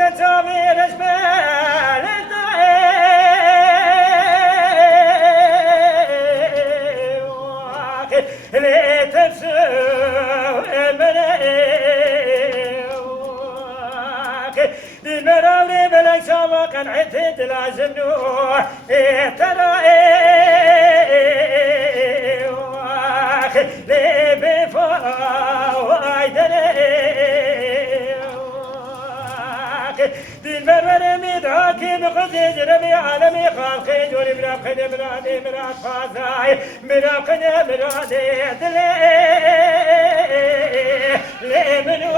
تتابير جبال اللي تفسوي مريوك دي مراولي بلك سواقا عتد لازم نوح ترى لي بفوايد دي البربر مدعاكي بقدس ربي عالمي خالقي دوري مرافقني مرادي مراد فازاي مرافقني مرادي دلي لي منو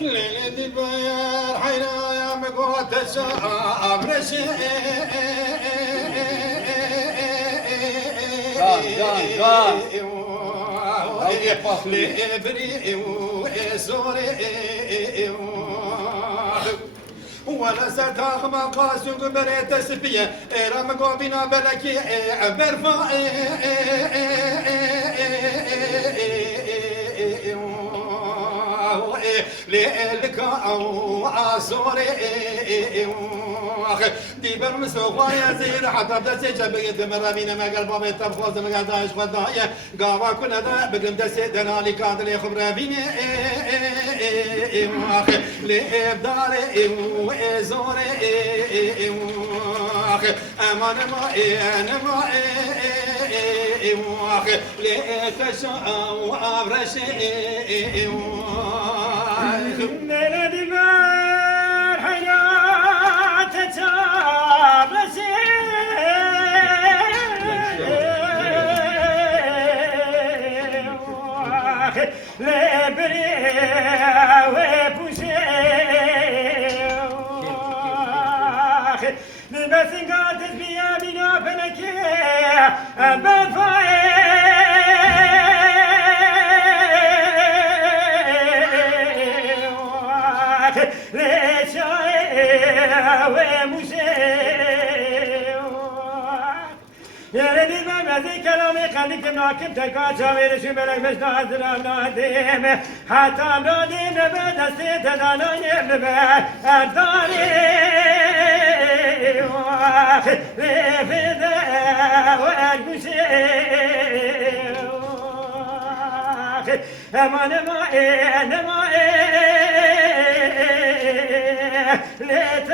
ليلة البيار حينا يا مقوت الشعب رشيد لإبري وإسوري ولا ستاخ ما قاسو قبريت سبية رام قوبنا بلكي برفا ليلك أو عصوري دي برمسوخ يا زين حتى بدسي جبيت مرامين ما قلبا بيتبخوز ما قداش فضايا قاوا كنا دا بقم دسي دنالي كادر يخبر بيني لإبداري وإزوري أمان ما أنا ما ليتشاء وأبرشي ليلة دمار حياة تتابسي لبري وبوشي لبسن قادس بيا بنا فنكي بفاي يا ردي ما زي كلامي خليك ناكب تكا شاوير شو ملك مش نازل نادم حتى نادم بدا سيد انا يم الداري في ذا والمشي امان ما انا ما ليت